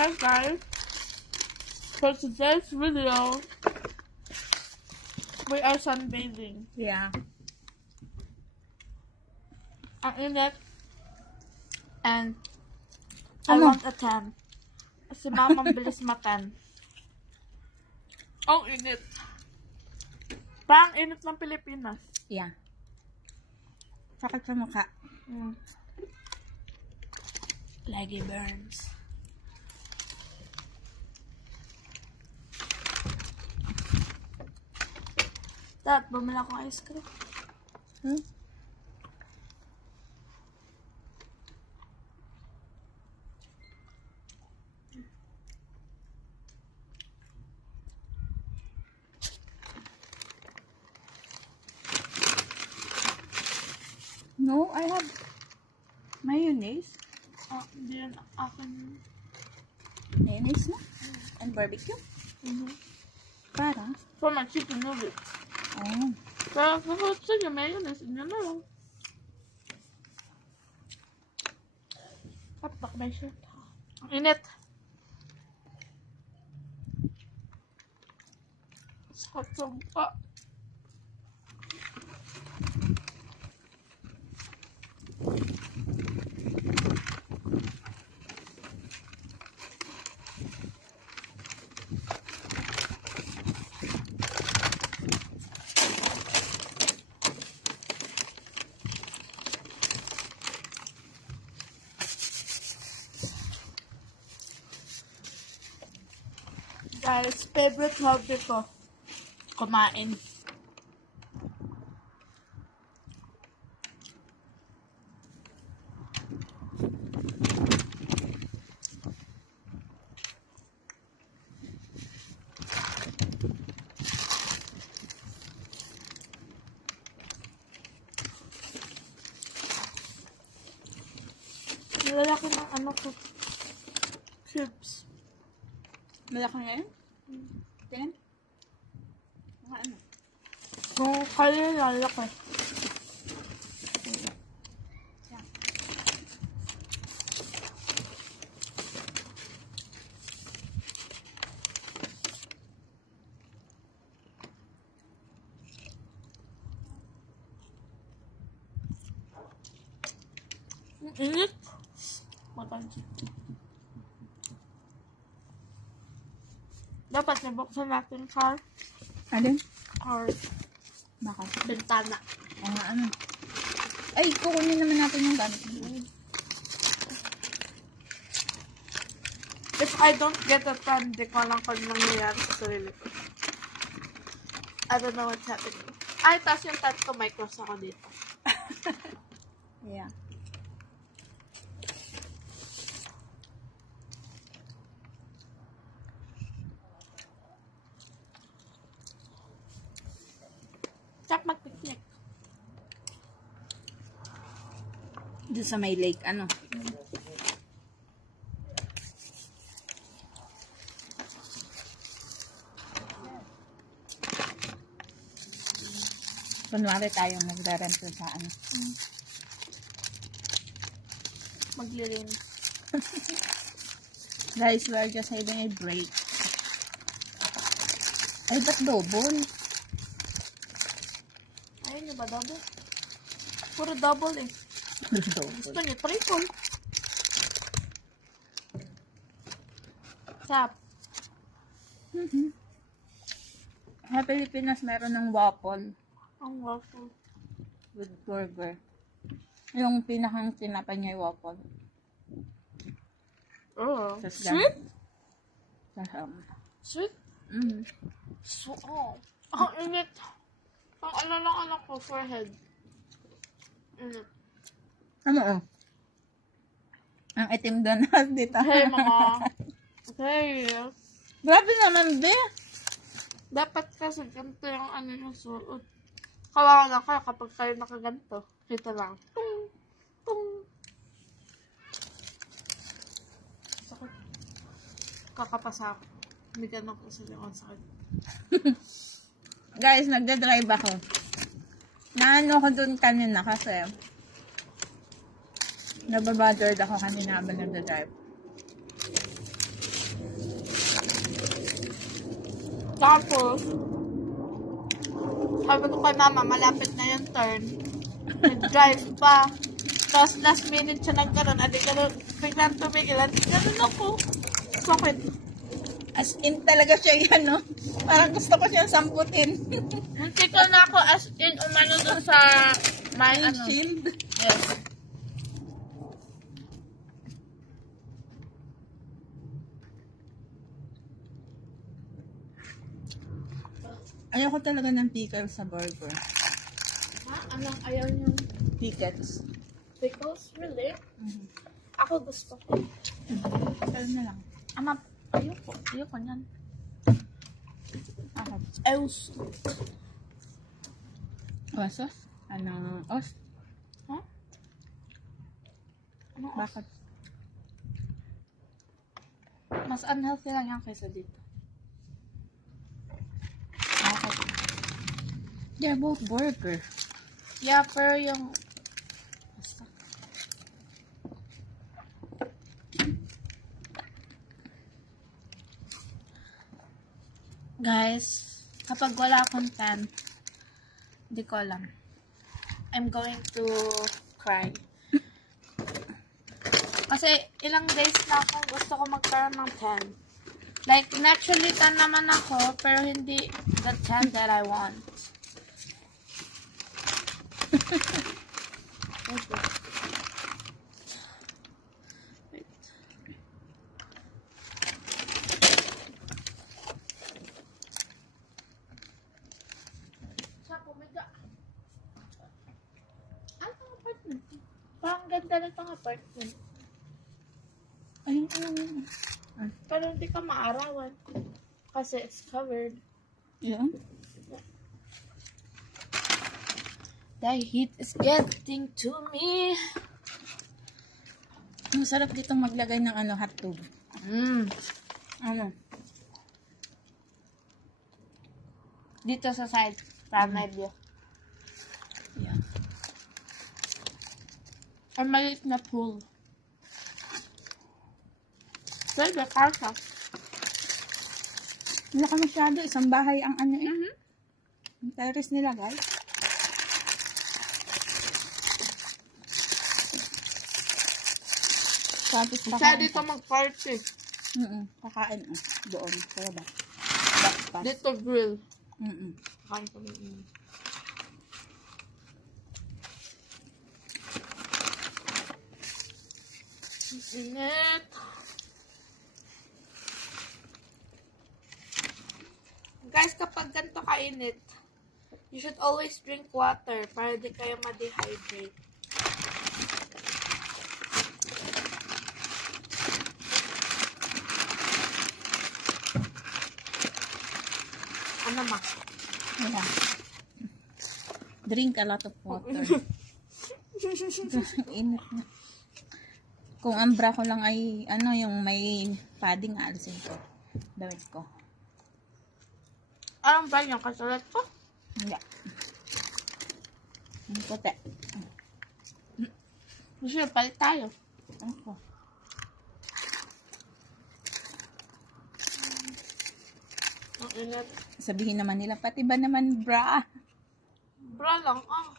Hi guys, for today's video, we are sunbathing. Yeah. Ang init. And I want a tan. Si Mama bilis matan. Ang init. Parang init ng Pilipinas. Yeah. Sakit sa mukha. Lagi burns. Dad, bumili akong ice cream. No, I have mayonnaise. Hindi yan akin. Mayonnaise na? And barbecue? Para? For my chicken nuggets. Oh. Pero kapag sige, mayonnaise, inyo na lang. Kapak may shirt. Ang init. Sakit sa mukha. Guys, favorite hobby ko, kumain. Nilalaki ng ano ko, chips. Malaki ngayon? Tingnan? Mga ano? Kung kaya nilalaki. Yeah. Init. Matansi. Dapat nabuksan natin car Alin? or Baka. bintana. Mga ano? Ay, kukunin naman natin yung gamit. If I don't get a tan, di ko lang kung nangyayari sa sarili ko. I don't know what's happening. Ay, tas yung tan ko, may cross ako dito. Yeah. Tap mag-picnic. Doon sa may lake, ano? Kunwari tayong nagre-rent sa ano. Maglilim. Guys, we are just having a break. Ay, ba't double? Ayun nyo ba, double? Puro double eh. Gusto nyo, triple. Tap. Sa Pilipinas, meron ng waffle Ang waffle. with burger. Yung pinakang tinapa niya yung waffle. Oh. Sweet? Sweet? So, ang init. Ang ano lang anak ko, forehead. Init. Ano oh? Ang itim doon dito. Hey, mga. Hey. Grabe naman, be. Dapat kasi ganito yung ano yung suot. Kawawa lang kayo kapag kayo nakaganto. Kita lang. Tung! Tung! Sakit. Kakapasa ako. Hindi ka nang kasi yung sakit. Guys, nagda-drive ako. Naano ko dun kanina kasi nababothered ako kanina habang nagda-drive. Tapos, sabi ko kay mama, malapit na yung turn. Nag-drive pa. Tapos last minute siya nagkaroon. Adi ka biglang tumigil. Adi ganun ako. Sakit. As in talaga siya yan, no? Parang gusto ko siyang samputin. Hindi ko na ako as in umano dun sa may ano. Shield. Yes. Ayoko talaga ng pickles sa burger. Ha? Anong ayaw niyong Pickles. pickles? Really? Mhm. Ako gusto ko. Ano na lang. Ama, ayoko. Ayoko niyan. Ako. Ews. Osos? Ano? Os? Ha? Ano? Bakit? Mas unhealthy lang yan kaysa dito. Bakit? They're both burger. Yeah, pero yung... Basta. Guys, kapag wala akong tan, hindi ko alam. I'm going to cry. Kasi ilang days na akong gusto ko magkaroon ng tan. Like, naturally tan naman ako, pero hindi the tan that I want. Okay. Wait. Sa pumiga. Ano ang apartment? Parang ganda nitong apartment. Ayun, ayun. Pero hindi ka maarawan. Kasi it's covered. Yun. The heat is getting to me. Ang sarap dito maglagay ng ano, hotdog. Ano? Dito sa side. From my view. Yeah. Or maliit na pool. Pwede, kasha. Wala ka masyado. Isang bahay ang ano eh. Ang terrace nila, guys. Tapos Kaya dito mag-party. Kakain doon. Sa baba. Backpass. Dito grill. Mm-mm. Init. Guys, kapag ganito kainit, you should always drink water para di kayo ma-dehydrate. Ano ma? Yeah. Drink a lot of water. Init na. Kung ang bra ko lang ay ano yung may padding, aalisin ko. Damit ko. Anong ba yung kasulat ko? Hindi. Ang puti. Gusto palit tayo. Ako. Ang init. Sabihin naman nila, pati ba naman bra? Bra lang ah.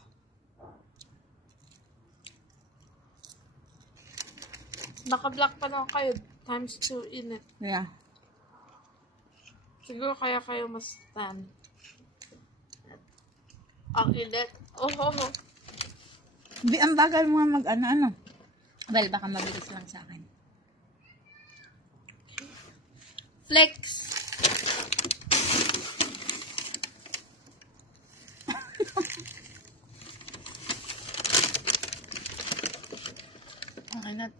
Naka-black pa lang kayo. Times 2 init. Yeah. Siguro kaya kayo mas tan. Ang init. Oh. Ang bagal mo nga mag-ano-ano. Well, baka mabilis lang sa akin. Flex. Ang init.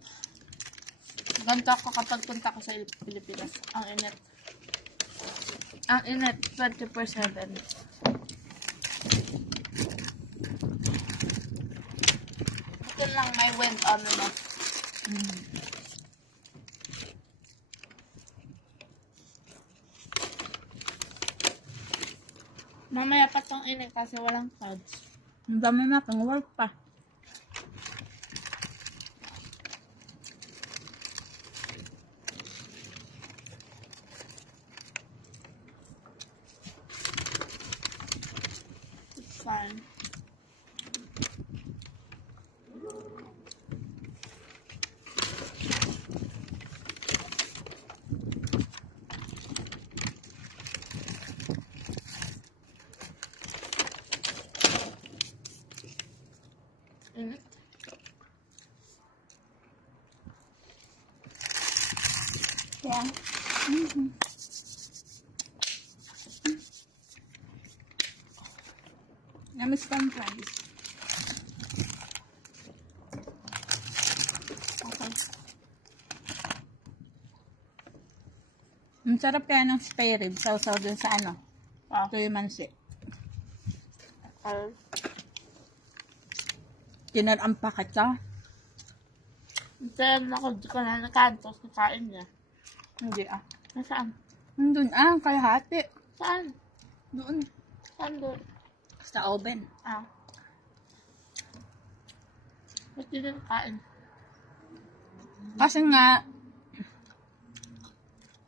Ganito ako kapag punta ko sa Pilipinas. Ang init. Ang init. 24/7. Ito lang may wind on na. Mamaya pa tong init kasi walang clouds. Ang dami na, pang work pa. Yeah. Mm-hmm. Namiss ko ang fries. Okay. Ang sarap kaya ng spare rib. Sausaw dun sa ano. Tuyo mansi. Kinarampakat ka? Then ako, di ko na nakantos. Nakain niya. Hindi ah. Nasaan? Nandun ah, kalahati. Saan? Doon. Saan doon? Sa oven. Ah. Ba't di na nakain? Kasi nga,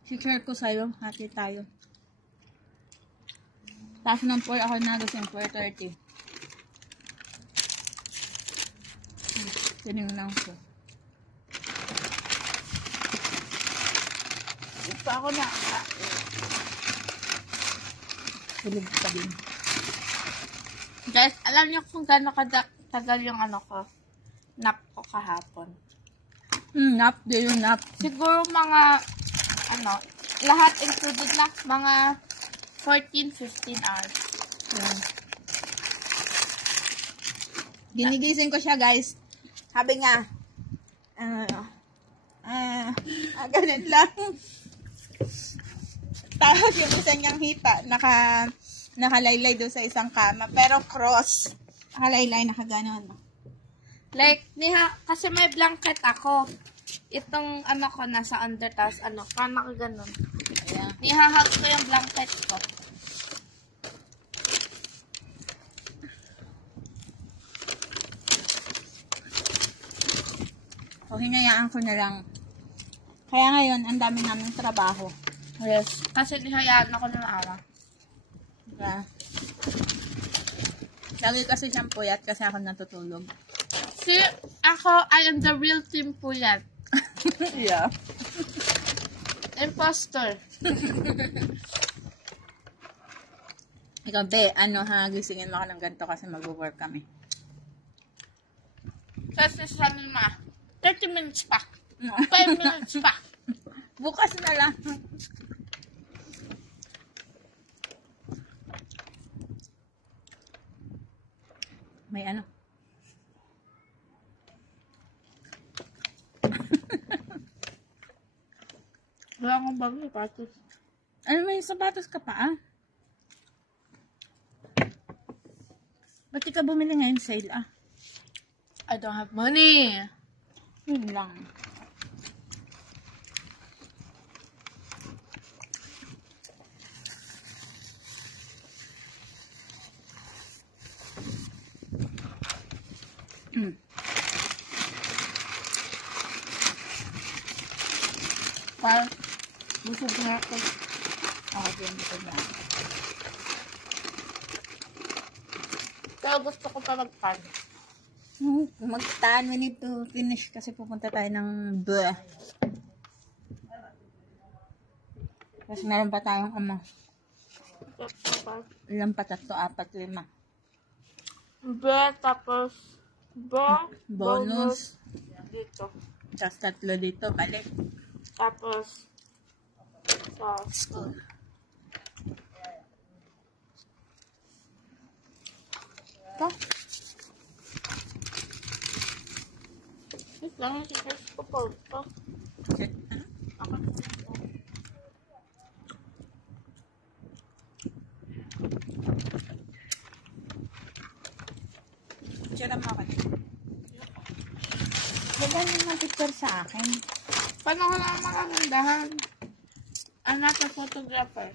si-share ko sa'yo. Hati tayo. Tapos ng 4 ako nagising 4:30. Tinignan ko. Ito ako na. Tulog pa din. Guys, alam niyo kung gaano tagal yung ano ko? Nap ko kahapon. Nap. Di yung nap. Siguro mga, lahat included na, mga 14-15 hours. Yan. Ginigising ko siya, guys. Sabi nga, ganun lang. Tapos yung isa niyang hita, nakalaylay doon sa isang kama. Pero cross. Nakalaylay, nakaganon. Like, kasi may blanket ako. Itong ko nasa under, tapos parang nakaganon. Ayan. Nihahag ko yung blanket ko. O, hinayaan ko na lang. Kaya ngayon, ang dami namin trabaho. Yes. Kasi nihayaan ako ng araw. Yeah. Lagi kasi siyang puyat kasi ako natutulog. See, ako, I am the real team po yan. Yeah. Imposter. Ikaw, be, gisingin mo ako ng ganito kasi mag-work kami. Kasi sabi ma, 30 minutes pa. 5 minutes pa. Bukas na lang. May ano? Wala akong bagong sapatos. Ano, may sapatos ka pa ah? Ba't di ka bumili ngayon sale ah? I don't have money. Yun lang. Parang busog na ako. Ako din ito na. Pero gusto ko pa mag-pan. Mag-tan, we need to finish kasi pupunta tayo ng bleh. Kasi meron pa tayong ilang pa? 3, 4, 5. Tapos Bonus. dito. Tapos 3 dito, balik. Tapos sa School. ito. Wait lang, i-search ko po ito. Okay. Ako. Tira mo ako. Wala naman picture sa akin. Paano ko na makagandahan? I'm not a photographer.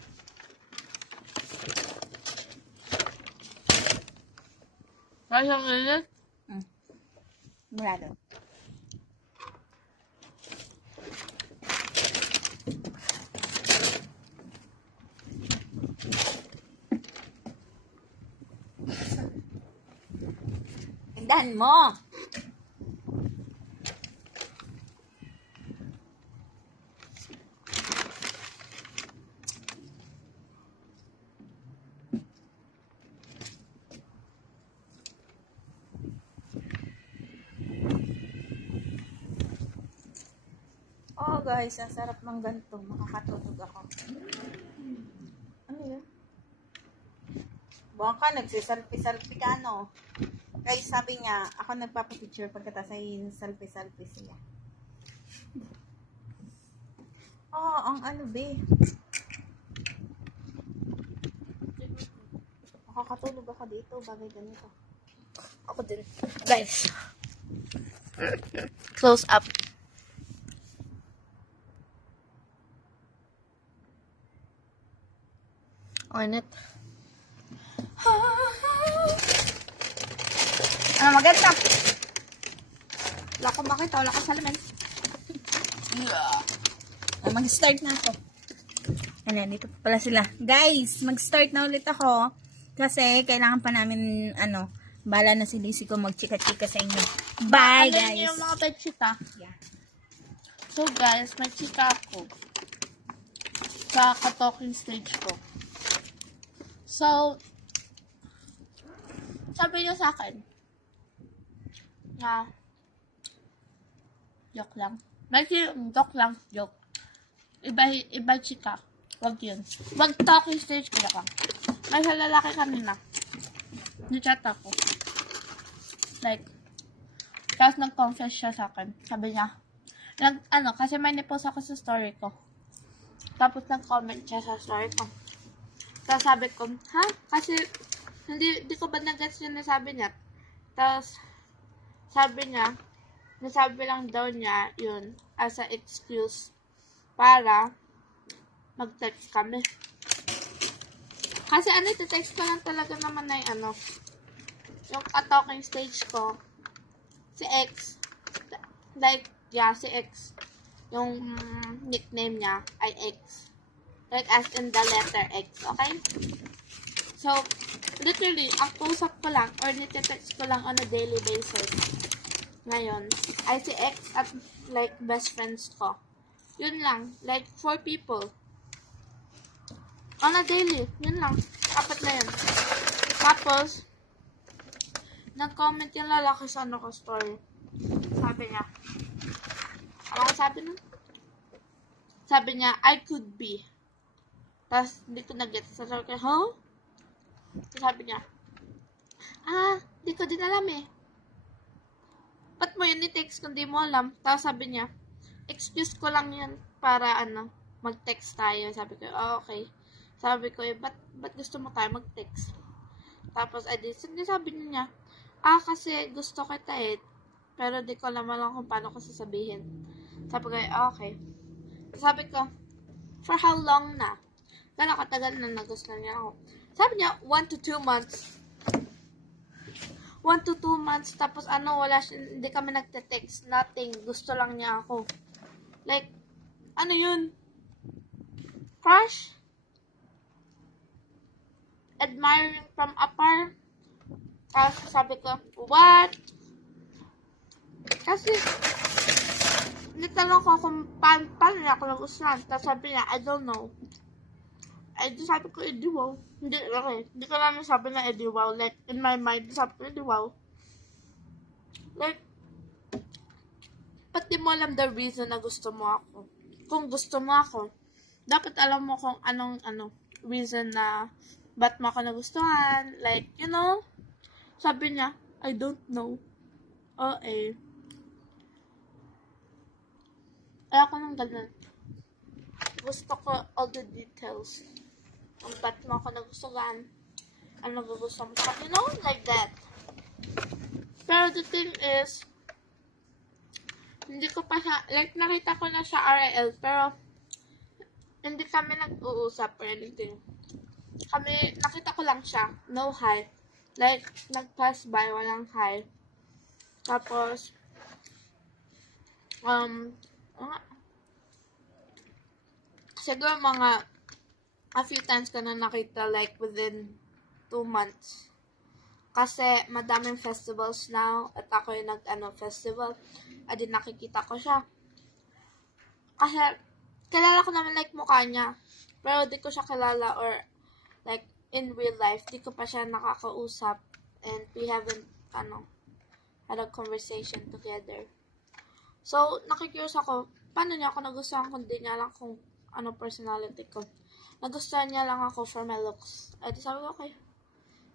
Kaya ang init? Mula doon. Tindahan mo! Oh guys, ang sarap ng ganito. Makakatulog ako. Ano yun? Buwan ka, nagsiselfie-selfie ka, no? Guys, sabi niya, ako nagpapapicture pagkatapos ay selfie-selfie siya. Oh, ang ano be. Makakatulog ako dito, bagay ganito. Ako din. Guys. Close up. On it. Ano maganda? Wala ko makita, wala ko salamin. Mag-start na ako. Ano, dito pa pala sila. Guys, mag-start na ulit ako. Kasi kailangan pa namin, bala na si Lizzie ko magchika-chika sa inyo. Bye, Alam guys! niyo yung mga pechika. Yeah. So guys, may chika ako. Sa ka-talking stage ko. So, sabi niyo sa akin, na, joke lang. Joke lang, joke. Iba chika. Wag yun. Wag talking stage ko lang. May sa lalaki kanina. Ni-chat ako. Like, tapos nag-confess siya sa akin. Sabi niya, kasi may nipost ako sa story ko. Tapos nag-comment siya sa story ko. Tapos sabi ko, ha? Kasi, hindi ko ba nag-gets yun na sabi niya? Tapos, sabi niya, nasabi lang daw niya yun as a excuse para mag-text kami. Kasi iti-text ko lang talaga naman na yung talking stage ko, si X, si X, yung nickname niya ay X. Like as in the letter X, okay? So, literally, ang usap ko lang or niti-text ko lang on a daily basis ngayon ay si X at like best friends ko. Yun lang. Like 4 people. On a daily. Yun lang. 4 na yun. Tapos, nag-comment yung lalaki sa ko story. Sabi niya. Ano sabi nun? Sabi niya, I could be. Tapos, hindi ko nag-get. Sabi ko, huh? Sabi niya, hindi ko din alam eh. Ba't mo yun i-text kung di mo alam? Tapos sabi niya, excuse ko lang yun para mag-text tayo. Sabi ko, okay. Sabi ko, ba't gusto mo tayo mag-text? Tapos, sabi niya, kasi gusto kita eh. Pero di ko alam lang kung paano ko sasabihin. Sabi ko, okay. Sabi ko, for how long na? Gano'ng katagal na nagustuhan niya ako. Sabi niya, 1 to 2 months. 1 to 2 months. Tapos wala siya, hindi kami nagte-text. Nothing. Gusto lang niya ako. Like, ano yun? Crush? Admiring from afar? Tapos sabi ko, what? Kasi, nitanong ko kung paano niya ako nagustuhan. Tapos sabi niya, I don't know. Sabi ko, wow. Hindi ko lang nasabi na wow. Like, in my mind, sabi ko, wow. Like, ba't di mo alam the reason na gusto mo ako? Kung gusto mo ako, dapat alam mo kung anong reason na ba't mo ako nagustuhan. Like, sabi niya, I don't know. Ayoko nang ganun. Gusto ko all the details. Kung ba't mo ako nagustuhan, ano gusto mo sa akin, like that. Pero the thing is, hindi ko pa siya, like, nakita ko na siya RL, pero hindi kami nag-uusap or anything. Nakita ko lang siya, no hi. Like, nag-pass by, walang hi. Tapos, siguro mga a few times ka na nakita, like, within 2 months. Kasi, madaming festivals now, at ako yung festival, adi nakikita ko siya. Kasi, kilala ko naman, like, mukha niya. Pero, di ko siya kilala, or, like, in real life, di ko pa siya nakakausap, and we haven't, had a conversation together. So, nakikurious ako, paano niya ako nagustuhan kung di niya lang kung ano personality ko. Nagustuhan niya lang ako for my looks. Ay, di sabi ko, okay.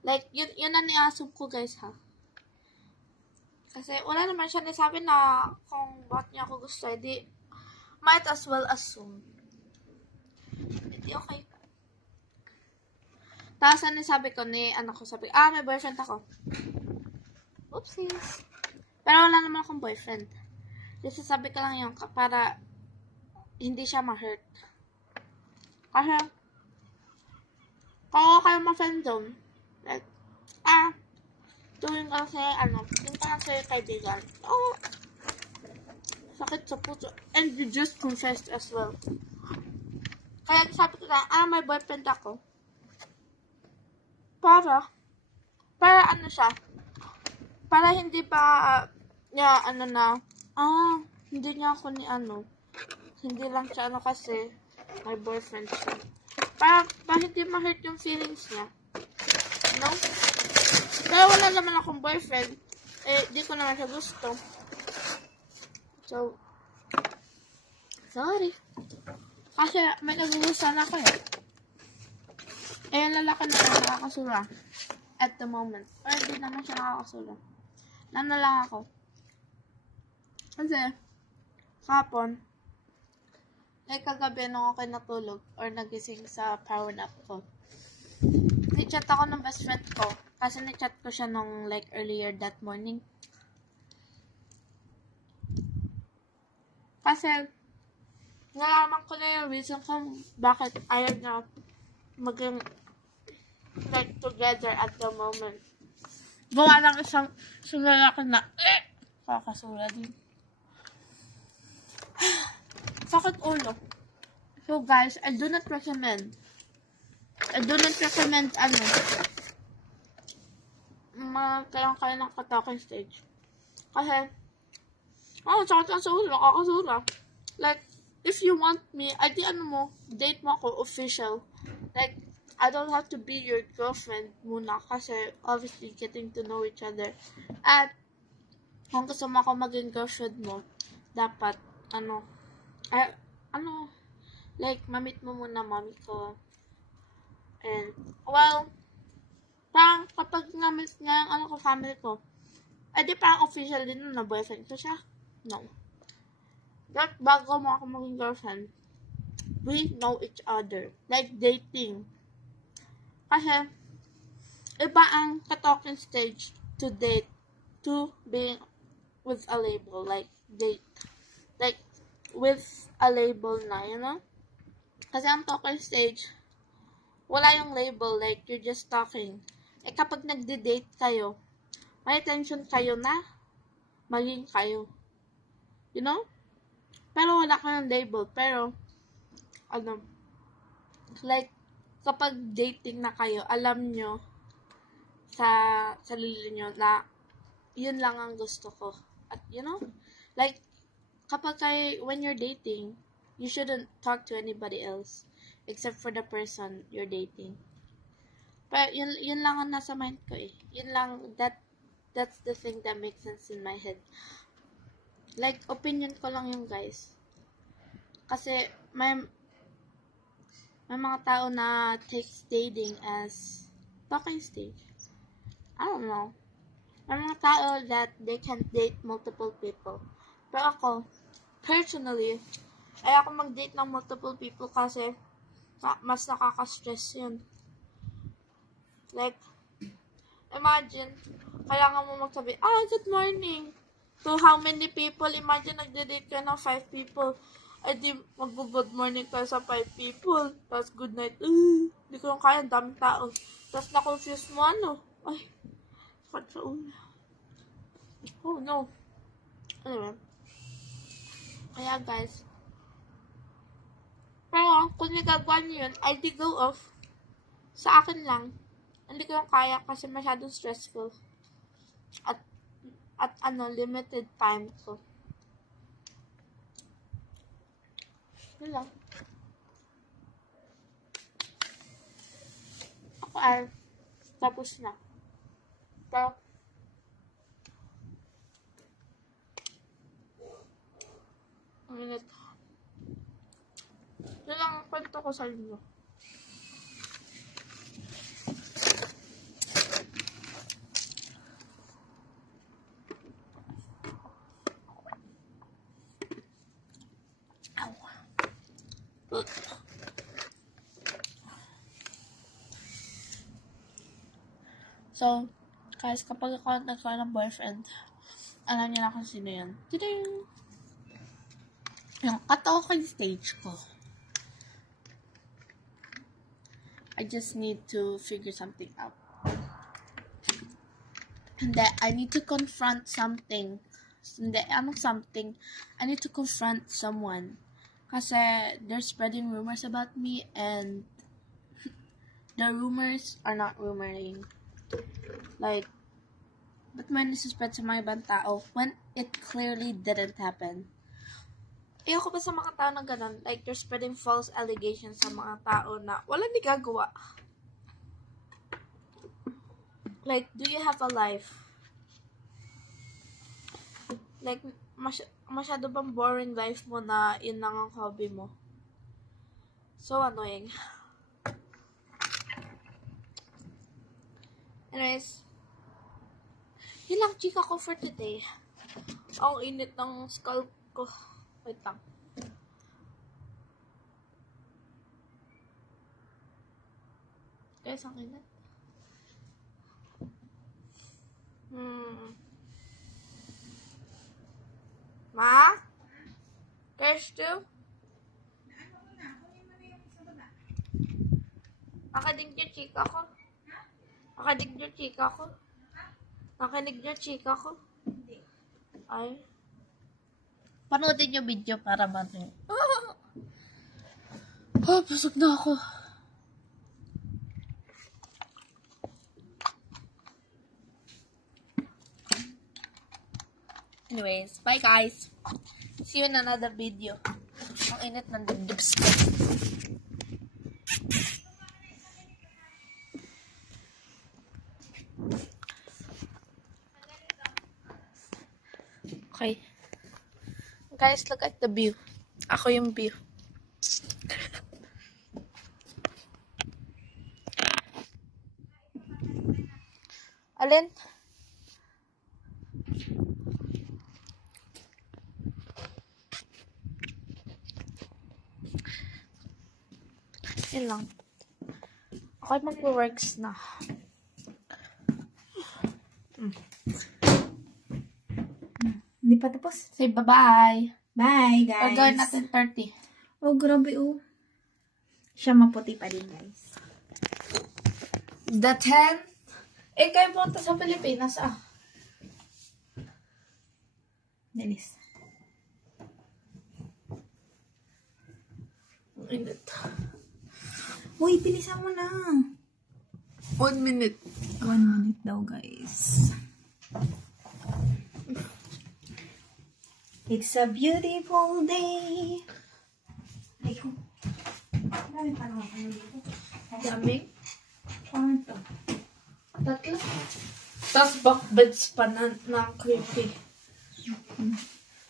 Like, yun ang niassume ko, guys, ha. Kasi, wala naman siya nasabi na kung bakit niya ako gusto, di, might as well assume. Hindi, okay. Tapos, ano sabi ko ni, anak ko, sabi, may boyfriend ako. Oopsies. Pero wala naman akong boyfriend. Kasi sabi ko lang yun para hindi siya ma-hurt. Kasi, kung kayo ma-friend zone, like, tuwing kasi, yung parang sa'yo kaibigan. Sakit sa puso. And you just confessed as well. Kaya sabi ko na, may boyfriend ako. Para ano siya, para hindi pa, niya, hindi niya ako ni hindi lang siya kasi, my boyfriend siya. Para hindi ma-hurt yung feelings niya. No? Pero wala naman akong boyfriend, di ko naman siya gusto. So, sorry. Kasi may nagugustuhan ako yung lalaki na nakakasura at the moment. Or hindi naman siya nakakasura. Nano lang ako. Kasi, kapon, like kagabi nung ako natulog or nagising sa power nap ko, ni-chat ako ng best friend ko. Kasi ni-chat ko siya nung like earlier that morning. Kasi, nalaman ko na yung reason kung bakit ayaw na maging like together at the moment. Gawa ng isang lalaki na kakasura din. Sakit ulo. So guys, I do not recommend kayang kayo ng talking stage. Kasi, sakit lang sa ulo, nakakasura. Like, if you want me, date mo ako official. Like, I don't have to be your girlfriend muna kasi obviously getting to know each other. At kung gusto mo ako maging girlfriend mo, dapat, like, mamit mo muna mami ko. And, well, parang kapag namit nga yung family ko, di parang official din na boyfriend ko siya. No. But bago mo ako maging girlfriend, we know each other. Like, dating. Kasi, iba ang talking stage to date to being with a label. Like, date. Like, with a label na, you know? Kasi ang talking stage, wala yung label. Like, you're just talking. Kapag nagde-date kayo, may tension kayo na maging kayo. You know? Pero wala ka ng label. Pero, like, kapag dating na kayo, alam nyo sa sarili nyo na yun lang ang gusto ko. At, you know, like, when you're dating, you shouldn't talk to anybody else except for the person you're dating. Pero, yun lang ang nasa mind ko Yun lang, that's the thing that makes sense in my head. Like, opinion ko lang yung guys. Kasi, may mga tao na takes dating as talking stage. I don't know. May mga tao that they can't date multiple people. Pero ako, personally, ayoko mag-date ng multiple people kasi mas nakaka-stress yun. Like, imagine, kailangan mo magsabi, good morning. To how many people? Imagine, nagde-date ka ng 5 people. Di mag-good morning ka sa 5 people. Tapos good night. Hindi ko yung kaya, daming tao. Tapos na-confuse mo Ay, sakit sa ulo. Oh no. Anyway. Kaya guys. Pero kung nagagawa nyo yun, ID go off. Sa akin lang. Hindi ko yung kaya kasi masyadong stressful. At limited time ko. Lang. Ako tapos na. Pero, kwento ko sa inyo. So, guys, kapag ako nagkaroon ng boyfriend, alam niyo na kung sino yun. Tiding! Yung katawakan stage ko. I just need to figure something out. And then, I need to confront something. Hindi, something. I need to confront someone. Kasi, they're spreading rumors about me and the rumors are not rumoring. Like, ba't mo nisuspect sa mga ibang tao when it clearly didn't happen? Ayoko ba sa mga tao na ganun? Like, they're spreading false allegations sa mga tao na wala ni gagawa. Like, do you have a life? Like, masyado bang boring life mo na yun lang ang hobby mo? So annoying. Anyways, yun lang chika ko for today. Ang init ng skull ko. Wait lang. Guys, ang init. Ma? Cash too? Nakadig yung chika ko. Nakadig yung chika ko. Nakinig yung chika ko. Ay. Panoodin yung video para matin. Busog na ako. Anyways, bye guys. See you in another video. Ang init ng dibdibs ko. Okay. Guys, look at the view. Ako yung view. Alin? Yun lang. Ako mag-works na. Hindi pa tapos. Say bye-bye. Bye, guys. Pagawin natin 30. Oh, grabe, oh. Siya maputi pa din, guys. The 10. Kayo punta sa Pilipinas, Dalis. Ang init. Uy, bilisan mo na. 1 minute. 1 minute daw, guys. It's a beautiful day. Ay, ko. Dami pa naman kami dito. Daming. Ano to? 3. Tapos backbeds pa na creepy.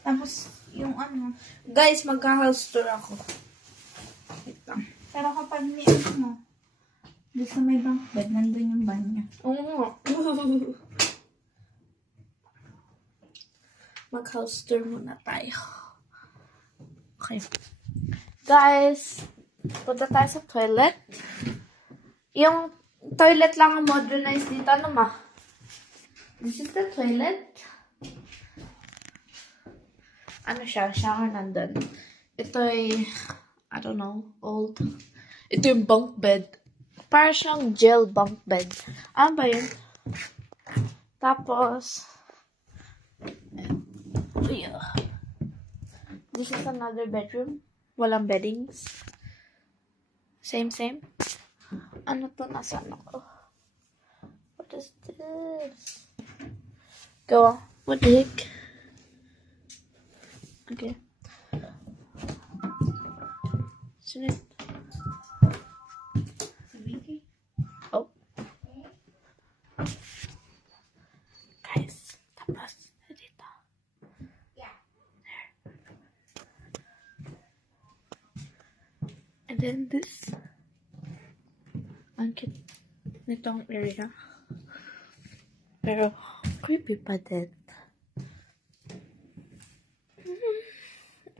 Tapos, yung ano. Guys, magka-house tour ako. Wait lang. Pero kapag may ano mo, doon sa may bunk bed, nandun yung banyo. Oo nga. Mag-house tour muna tayo. Okay. Guys, punta tayo sa toilet. Yung toilet lang ang modernized dito. Ano ma? This is the toilet. Ano siya? Shower nandun. Ito ay, I don't know, old. Ito yung bunk bed. Para siyang gel bunk bed. Ano ba yun? Tapos, yeah. This is another bedroom. Walang beddings. Same. Ano to? Nasaan ako? What is this? Go. What the heck? Okay. Sunod. Oh. Guys, tapos dito. Yeah. And then this. Ang cute nitong area. Pero, creepy pa din.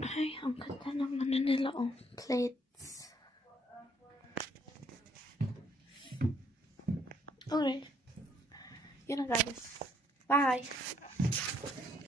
Ay, ang ganda ng ano nila, oh. Plates. Okay. Yun na, guys. Bye!